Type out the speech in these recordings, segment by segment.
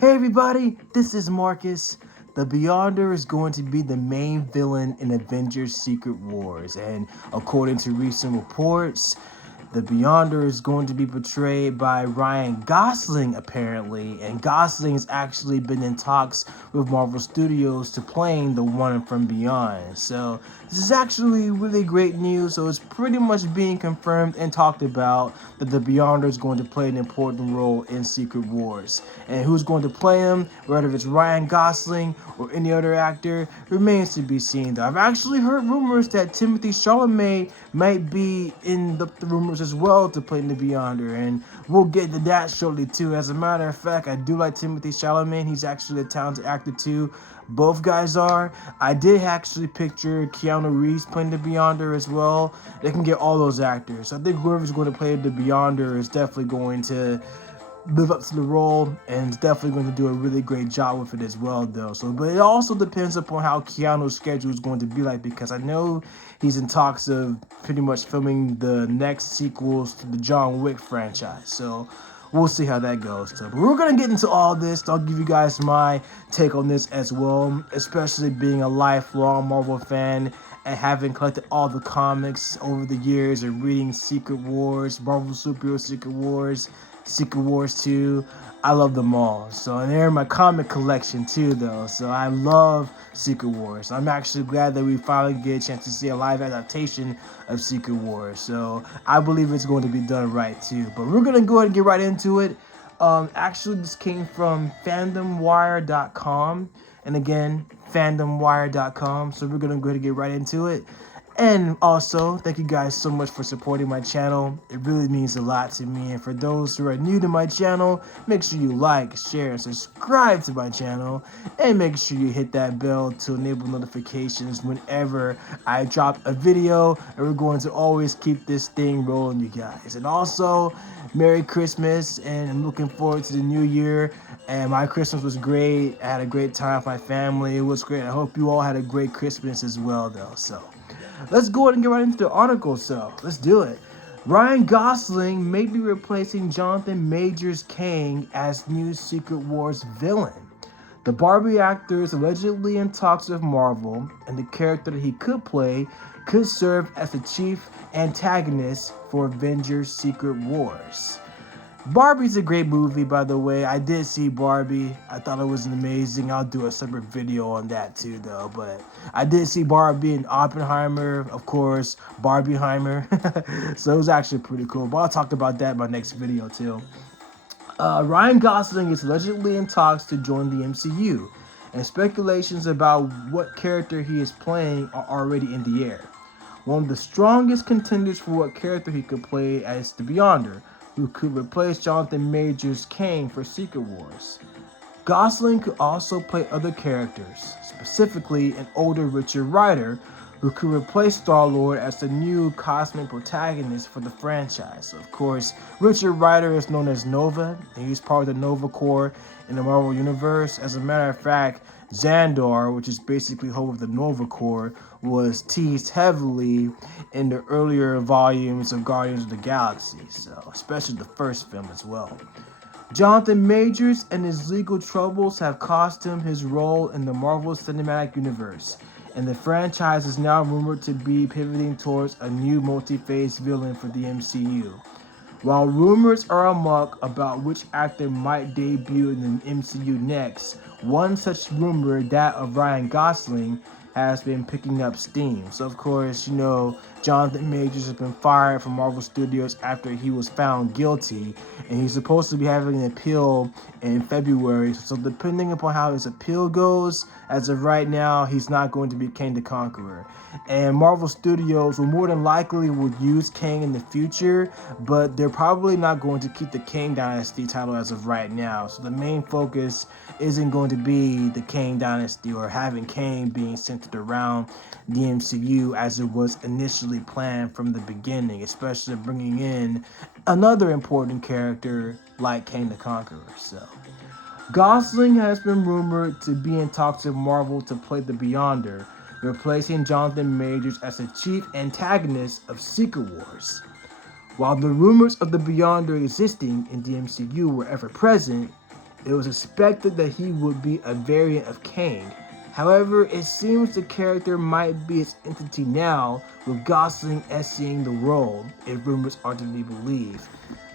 Hey everybody, this is Marcus. The Beyonder is going to be the main villain in Avengers Secret Wars, and according to recent reports, the Beyonder is going to be portrayed by Ryan Gosling, apparently, and Gosling has actually been in talks with Marvel Studios to playing the One from Beyond. So this is actually really great news. So it's pretty much being confirmed and talked about that the Beyonder is going to play an important role in Secret Wars. And who's going to play him, whether it's Ryan Gosling or any other actor, remains to be seen. Though I've actually heard rumors that Timothee Chalamet might be in the rumors as well to play in the Beyonder, and we'll get to that shortly too. As a matter of fact, I do like Timothee Chalamet. He's actually a talented actor too. Both guys are. I did actually picture Keanu Reeves playing the Beyonder as well. They can get all those actors. I think whoever's going to play the Beyonder is definitely going to live up to the role and is definitely going to do a really great job with it as well though. So but it also depends upon how Keanu's schedule is going to be like, because I know he's in talks of pretty much filming the next sequels to the John Wick franchise. So we'll see how that goes. So, but we're gonna get into all this. I'll give you guys my take on this as well, especially being a lifelong Marvel fan and having collected all the comics over the years and reading Secret Wars, Marvel Superhero Secret Wars, Secret Wars 2. I love them all. So, and they're in my comic collection too, though. So, I love Secret Wars. I'm actually glad that we finally get a chance to see a live adaptation of Secret Wars. So, I believe it's going to be done right too. But we're going to go ahead and get right into it. Actually, this came from fandomwire.com. And again, fandomwire.com. So, we're going to go ahead and get right into it. And also, thank you guys so much for supporting my channel. It really means a lot to me. And for those who are new to my channel, make sure you like, share, and subscribe to my channel. And make sure you hit that bell to enable notifications whenever I drop a video. And we're going to always keep this thing rolling, you guys. And also, Merry Christmas. And I'm looking forward to the new year. And my Christmas was great. I had a great time with my family. It was great. I hope you all had a great Christmas as well, though. So let's go ahead and get right into the article. So let's do it. Ryan Gosling may be replacing Jonathan Majors Kang as new Secret Wars villain. The Barbie actor is allegedly in talks with Marvel, and the character that he could play could serve as the chief antagonist for Avengers Secret Wars. Barbie's a great movie, by the way. I did see Barbie. I thought it was amazing. I'll do a separate video on that too, though. But I did see Barbie and Oppenheimer, of course, Barbieheimer. So it was actually pretty cool. But I'll talk about that in my next video too. Ryan Gosling is allegedly in talks to join the MCU, and speculations about what character he is playing are already in the air. One of the strongest contenders for what character he could play is the Beyonder, who could replace Jonathan Majors Kang for Secret Wars. Gosling could also play other characters, specifically an older Richard Rider, who could replace Star-Lord as the new cosmic protagonist for the franchise. Of course, Richard Rider is known as Nova, and he's part of the Nova Corps in the Marvel Universe. As a matter of fact, Xandar, which is basically home of the Nova Corps, was teased heavily in the earlier volumes of Guardians of the Galaxy, so especially the first film as well. Jonathan Majors and his legal troubles have cost him his role in the Marvel Cinematic Universe, and the franchise is now rumored to be pivoting towards a new multi-phase villain for the MCU. While rumors are amok about which actor might debut in the MCU next, one such rumor, that of Ryan Gosling, has been picking up steam. So of course, you know, Jonathan Majors has been fired from Marvel Studios after he was found guilty, and he's supposed to be having an appeal in February. So depending upon how his appeal goes, as of right now, he's not going to be Kang the Conqueror. And Marvel Studios will more than likely will use Kang in the future, but they're probably not going to keep the Kang Dynasty title as of right now. So the main focus isn't going to be the Kang Dynasty or having Kang being centered around the MCU as it was initially planned from the beginning, especially bringing in another important character like Kang the Conqueror. So Gosling has been rumored to be in talks with Marvel to play the Beyonder, replacing Jonathan Majors as the chief antagonist of Secret Wars. While the rumors of the Beyonder existing in the MCU were ever present, It was expected that he would be a variant of Kang. However, it seems the character might be its entity now, with Gosling essaying the role, if rumors are to be believed.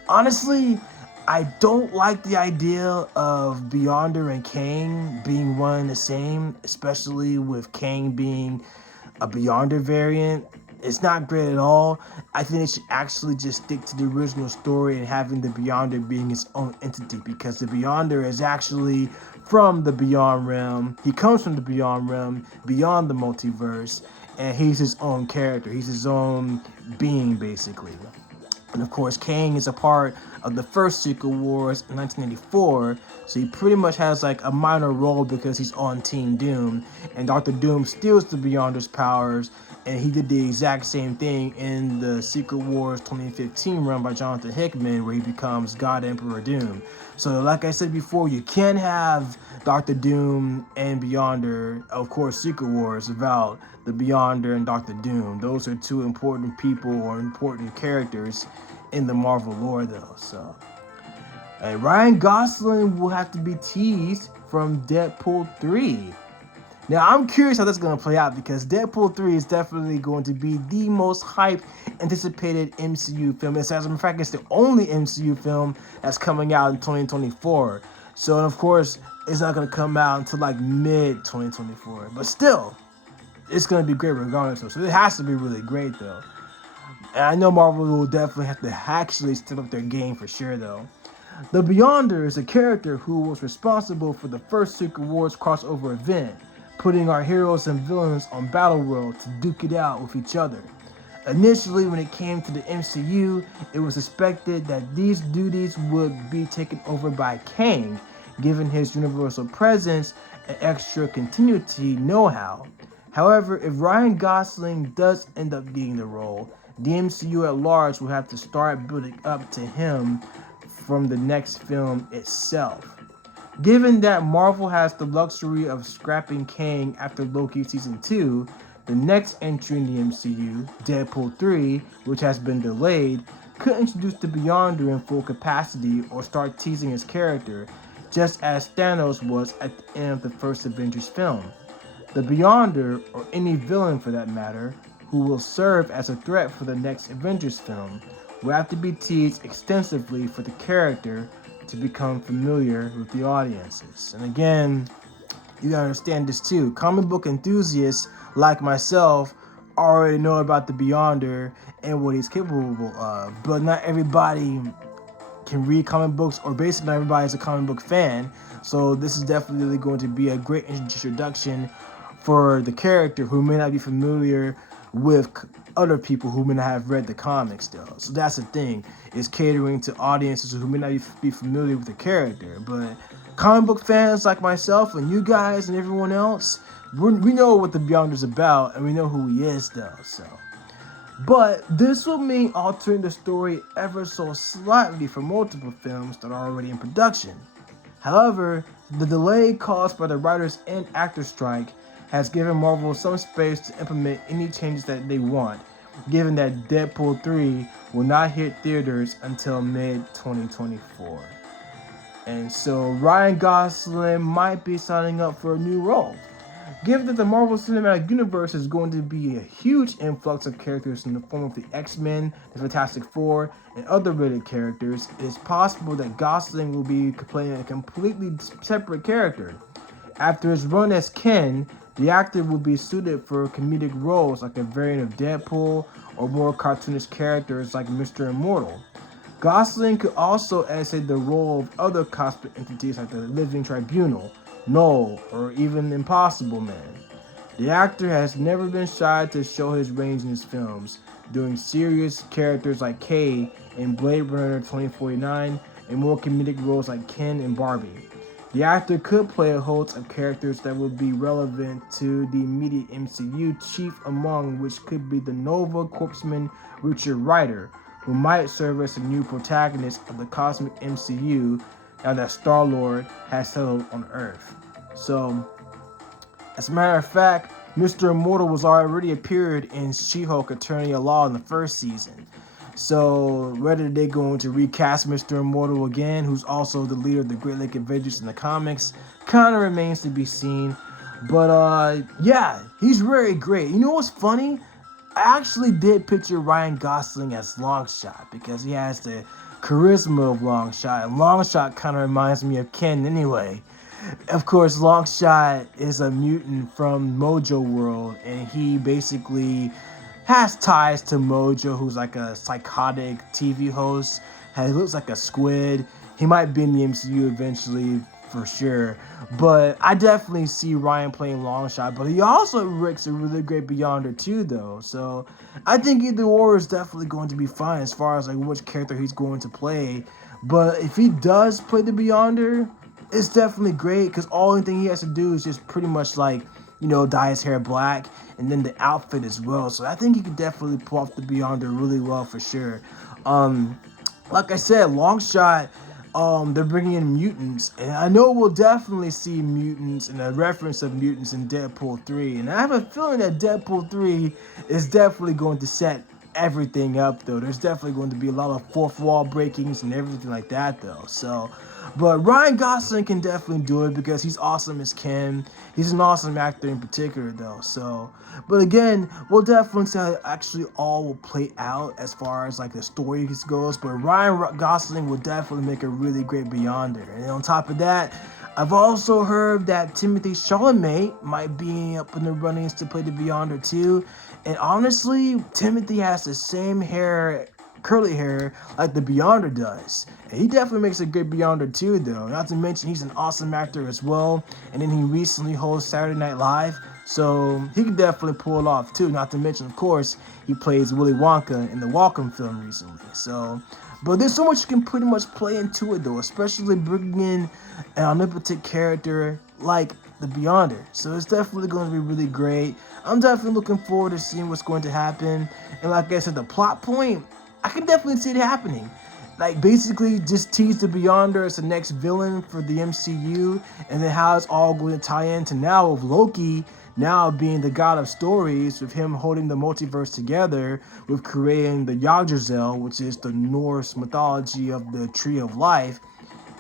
Honestly, I don't like the idea of Beyonder and Kang being one and the same, especially with Kang being a Beyonder variant. It's not great at all. I think it should actually just stick to the original story and having the Beyonder being its own entity, because the Beyonder is actually from the Beyond Realm. He comes from the Beyond Realm, beyond the multiverse, and he's his own character. He's his own being, basically. And of course, Kang is a part of the first Secret Wars in 1984, so he pretty much has like a minor role because he's on Team Doom, and Doctor Doom steals the Beyonder's powers, and he did the exact same thing in the Secret Wars 2015 run by Jonathan Hickman, where he becomes God Emperor Doom. So like I said before, you can't have Doctor Doom and Beyonder, of course, Secret Wars, without the Beyonder and Doctor Doom. Those are two important people or important characters in the Marvel lore, though. So, and Ryan Gosling will have to be teased from Deadpool 3. Now, I'm curious how that's going to play out, because Deadpool 3 is definitely going to be the most hyped, anticipated MCU film. As a matter of fact, it's the only MCU film that's coming out in 2024. So, of course, it's not going to come out until like mid-2024. But still, it's going to be great regardless. So it has to be really great, though. And I know Marvel will definitely have to actually step up their game for sure, though. The Beyonder is a character who was responsible for the first Secret Wars crossover event, putting our heroes and villains on Battleworld to duke it out with each other. Initially, when it came to the MCU, it was expected that these duties would be taken over by Kang, given his universal presence and extra continuity know-how. However, if Ryan Gosling does end up getting the role, the MCU at large will have to start building up to him from the next film itself. Given that Marvel has the luxury of scrapping Kang after Loki Season 2, the next entry in the MCU, Deadpool 3, which has been delayed, could introduce the Beyonder in full capacity or start teasing his character, just as Thanos was at the end of the first Avengers film. The Beyonder, or any villain for that matter, who will serve as a threat for the next Avengers film, will have to be teased extensively for the character to become familiar with the audiences. And again, you gotta understand this too. Comic book enthusiasts like myself already know about the Beyonder and what he's capable of, but not everybody can read comic books, or basically not everybody is a comic book fan. So this is definitely going to be a great introduction for the character who may not be familiar with other people who may not have read the comics still. So that's the thing, is catering to audiences who may not be familiar with the character. But comic book fans like myself and you guys and everyone else, we know what the Beyonder's about, and we know who he is though. So, but this will mean altering the story ever so slightly for multiple films that are already in production. However, the delay caused by the writers and actors strike has given Marvel some space to implement any changes that they want, given that Deadpool 3 will not hit theaters until mid-2024. And so Ryan Gosling might be signing up for a new role. Given that the Marvel Cinematic Universe is going to be a huge influx of characters in the form of the X-Men, the Fantastic Four, and other related characters, it is possible that Gosling will be playing a completely separate character. After his run as Ken, the actor will be suited for comedic roles like a variant of Deadpool, or more cartoonish characters like Mr. Immortal. Gosling could also essay the role of other cosmic entities like the Living Tribunal, Null, or even Impossible Man. The actor has never been shy to show his range in his films, doing serious characters like Kay in Blade Runner 2049 and more comedic roles like Ken and Barbie. The actor could play a host of characters that would be relevant to the immediate MCU, chief among which could be the Nova Corpsman Richard Rider, who might serve as the new protagonist of the cosmic MCU now that Star-Lord has settled on Earth. So, as a matter of fact, Mr. Immortal was already appeared in She-Hulk Attorney at Law in the first season. So whether they're going to recast Mr. Immortal again, who's also the leader of the Great Lake Avengers in the comics, kind of remains to be seen. But yeah, he's very great. You know what's funny? I actually did picture Ryan Gosling as Longshot because he has the charisma of Longshot, and Longshot kind of reminds me of Ken anyway. Of course, Longshot is a mutant from Mojo World, and he basically has ties to Mojo, who's like a psychotic TV host. He looks like a squid. He might be in the MCU eventually, for sure. But I definitely see Ryan playing Longshot. But he also makes a really great Beyonder too, though. So I think either or is definitely going to be fine as far as like which character he's going to play. But if he does play the Beyonder, it's definitely great because all the thing he has to do is just pretty much like, you know, dye his hair black and then the outfit as well. So I think he could definitely pull off the Beyonder really well for sure. Like I said, Longshot, they're bringing in mutants, and I know we'll definitely see mutants and a reference of mutants in Deadpool 3. And I have a feeling that Deadpool 3 is definitely going to set everything up, though. There's definitely going to be a lot of fourth wall breakings and everything like that, though. So, but Ryan Gosling can definitely do it because he's awesome as Ken. He's an awesome actor in particular, though. So, but again, we'll definitely see how it actually all will play out as far as like the story goes. But Ryan Gosling will definitely make a really great Beyonder. And on top of that, I've also heard that Timothee Chalamet might be up in the runnings to play the Beyonder too. And honestly, Timothy has the same hair, curly hair, like the Beyonder does. And he definitely makes a great Beyonder too, though. Not to mention, he's an awesome actor as well. And then he recently hosts Saturday Night Live. So he can definitely pull it off too. Not to mention, of course, he plays Willy Wonka in the Welcome film recently. So, but there's so much you can pretty much play into it, though, especially bringing in an omnipotent character like the Beyonder. So it's definitely going to be really great. I'm definitely looking forward to seeing what's going to happen. And like I said, the plot point, I can definitely see it happening. Like, basically, just tease the Beyonder as the next villain for the MCU, and then how it's all going to tie into now with Loki now being the god of stories, with him holding the multiverse together, with creating the Yggdrasil, which is the Norse mythology of the Tree of Life.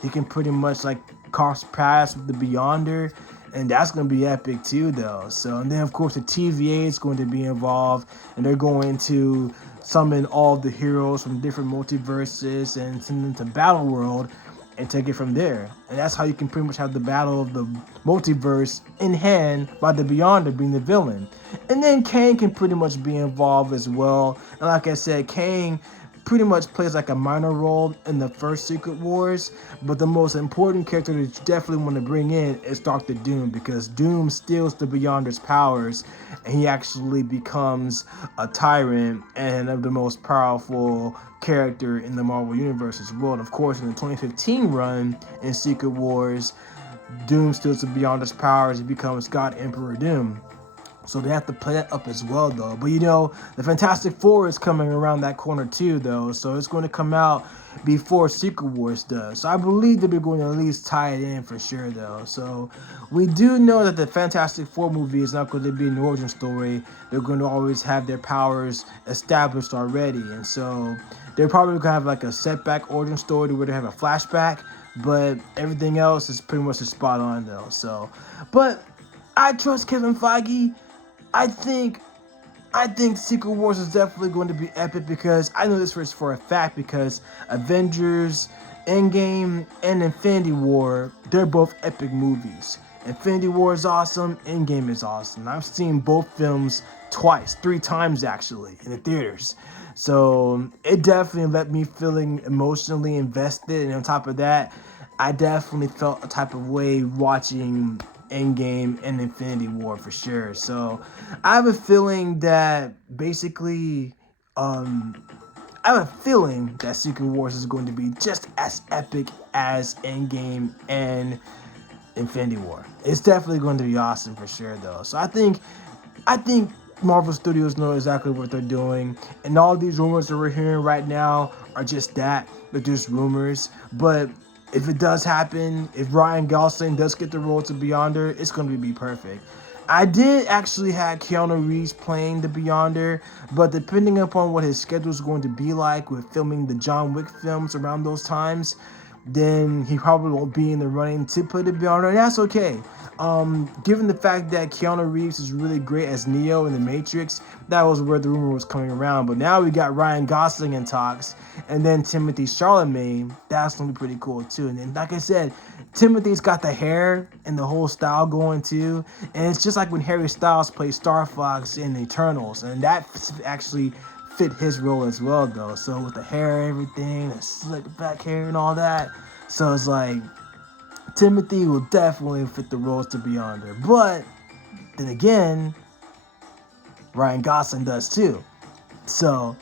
He can pretty much like cross paths with the Beyonder, and that's going to be epic too, though. So, and then of course the TVA is going to be involved, and they're going to summon all of the heroes from different multiverses and send them to Battle World and take it from there. And that's how you can pretty much have the battle of the multiverse in hand by the Beyonder being the villain. And then Kang can pretty much be involved as well. And like I said, Kang pretty much plays like a minor role in the first Secret Wars, but the most important character that you definitely want to bring in is Dr. Doom, because Doom steals the Beyonder's powers, and he actually becomes a tyrant and of the most powerful character in the Marvel Universe as well. And of course, in the 2015 run in Secret Wars, Doom steals the Beyonder's powers, he becomes God Emperor Doom. So they have to play that up as well, though. But, you know, the Fantastic Four is coming around that corner, too, though. So it's going to come out before Secret Wars does. So I believe that they're going to at least tie it in for sure, though. So we do know that the Fantastic Four movie is not going to be an origin story. They're going to always have their powers established already. And so they're probably going to have like a setback origin story where they have a flashback. But everything else is pretty much spot on, though. So, but I trust Kevin Feige. I think Secret Wars is definitely going to be epic, because I know this for a fact, because Avengers, Endgame, and Infinity War, they're both epic movies. Infinity War is awesome, Endgame is awesome. I've seen both films twice, 3 times actually, in the theaters. So it definitely left me feeling emotionally invested, and on top of that, I definitely felt a type of way watching Endgame and Infinity War for sure. So I have a feeling that basically, I have a feeling that Secret Wars is going to be just as epic as Endgame and Infinity War. It's definitely going to be awesome for sure, though. So I think Marvel Studios know exactly what they're doing, and all these rumors that we're hearing right now are just that. They're just rumors, but if it does happen, if Ryan Gosling does get the role to Beyonder, it's going to be perfect. I did actually have Keanu Reeves playing the Beyonder, but depending upon what his schedule is going to be like with filming the John Wick films around those times, then he probably won't be in the running to play the Beyonder, and that's okay. Given the fact that Keanu Reeves is really great as Neo in The Matrix, that was where the rumor was coming around. But now we got Ryan Gosling in talks, and then Timothee Chalamet. That's gonna be pretty cool too. And then, like I said, Timothy's got the hair and the whole style going too, and it's just like when Harry Styles played Star Fox in Eternals, and that actually fit his role as well though. So with the hair, everything, the slick back hair and all that, so it's like Timothy will definitely fit the roles to Beyonder. But then again, Ryan Gosling does too. So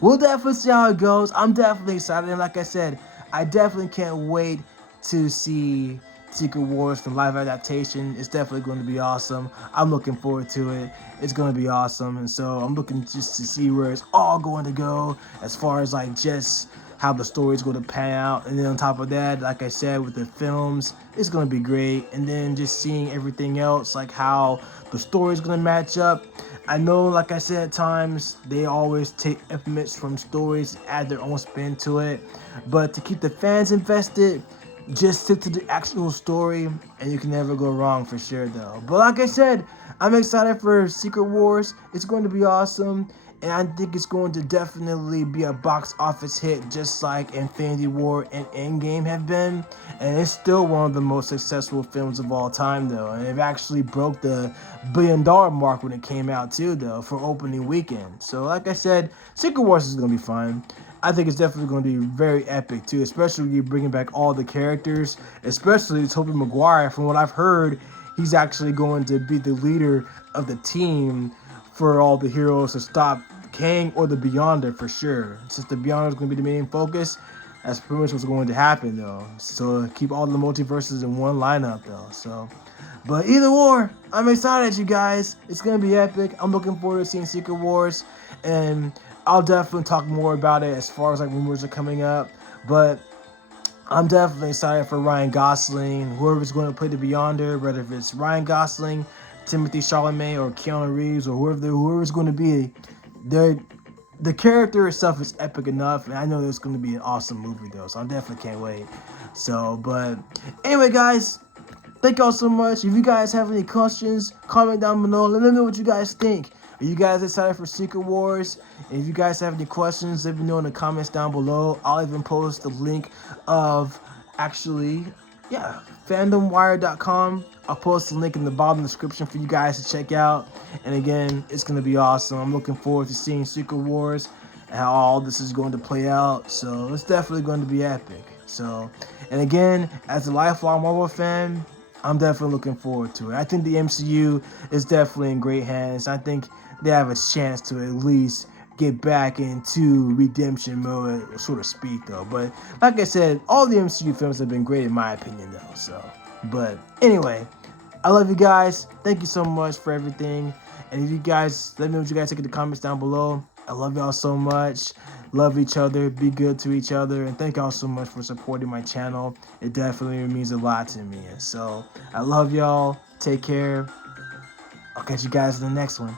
we'll definitely see how it goes. I'm definitely excited, and like I said, I definitely can't wait to see Secret Wars from live adaptation. It's definitely going to be awesome. I'm looking forward to it. It's going to be awesome, and so I'm looking just to see where it's all going to go as far as like just how the story is going to pan out. And then on top of that, like I said, with the films, it's going to be great. And then just seeing everything else, like how the story is going to match up. I know, like I said, at times they always take elements from stories, add their own spin to it, but to keep the fans invested, just stick to the actual story, and you can never go wrong for sure though. But like I said, I'm excited for Secret Wars. It's going to be awesome, and I think it's going to definitely be a box office hit, just like Infinity War and Endgame have been. And it's still one of the most successful films of all time though, and it actually broke the $1 billion mark when it came out too though, for opening weekend. So like I said, Secret Wars is going to be fun. I think it's definitely going to be very epic too, especially when you're bringing back all the characters, especially Tobey Maguire. From what I've heard, he's actually going to be the leader of the team for all the heroes to stop Kang or the Beyonder for sure. Since the Beyonder is going to be the main focus, that's pretty much what's going to happen though. So keep all the multiverses in one lineup though. So, but either war, I'm excited, you guys. It's going to be epic. I'm looking forward to seeing Secret Wars, and I'll definitely talk more about it as far as like rumors are coming up. But I'm definitely excited for Ryan Gosling, whoever's going to play the Beyonder, whether if it's Ryan Gosling, Timothée Chalamet, or Keanu Reeves, or whoever's going to be. The character itself is epic enough, and I know it's going to be an awesome movie though, so I definitely can't wait. So, but anyway, guys, thank y'all so much. If you guys have any questions, comment down below. Let me know what you guys think. Are you guys excited for Secret Wars? And if you guys have any questions, let me know in the comments down below. I'll even post the link of fandomwire.com. I'll post the link in the bottom description for you guys to check out. And again, it's going to be awesome. I'm looking forward to seeing Secret Wars and how all this is going to play out. So it's definitely going to be epic. So, and again, as a lifelong Marvel fan, I'm definitely looking forward to it. I think the MCU is definitely in great hands. I think they have a chance to at least get back into redemption mode, so to speak, though. But like I said, all the MCU films have been great in my opinion, though. So, but anyway, I love you guys. Thank you so much for everything. And if you guys, let me know what you guys think in the comments down below. I love y'all so much. Love each other. Be good to each other. And thank y'all so much for supporting my channel. It definitely means a lot to me. And so I love y'all. Take care. I'll catch you guys in the next one.